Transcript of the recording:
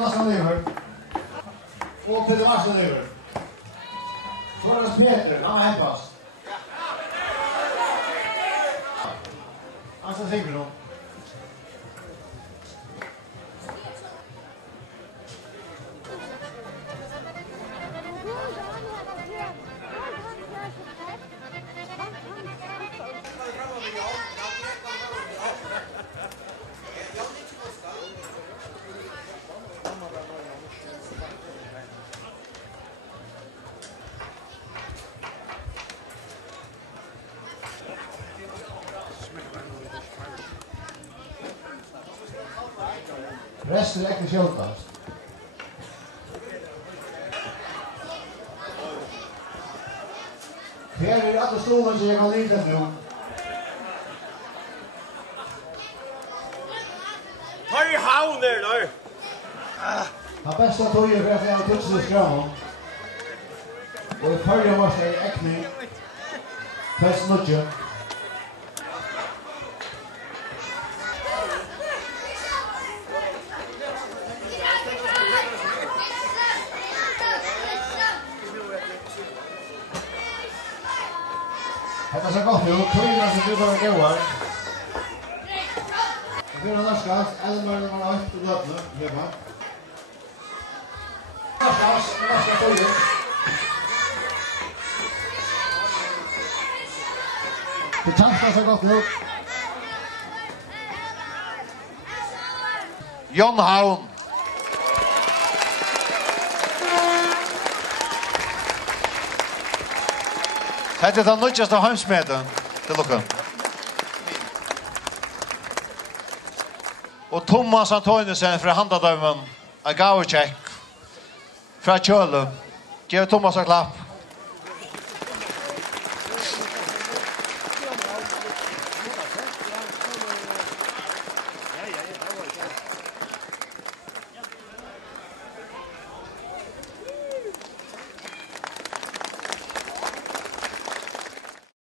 nästan över. Och Peter Marsen över. Så är det Peter, han har hämtats. Alltså Sigurdsson. Resten är inte kjöldast. Här är alla stolen som jag kan lita nu. Har i havn där nu. Han bästa tog ju för att jag har tutsat skramon. Och i förra var det äckning. Fest nudge. Det är så gott nu, Kvina som du bara gåar. Fyra Narskas, Elmer när man har ett och dödna, hemma. Narskas följer. Det tastar så gott nu. John Havn. Det är den nödjaste heimsmeten till Lukan. Och Thomas Antoniusen för handadömen. En gavecheck. Fra Kjölum. Ge Thomas en klapp.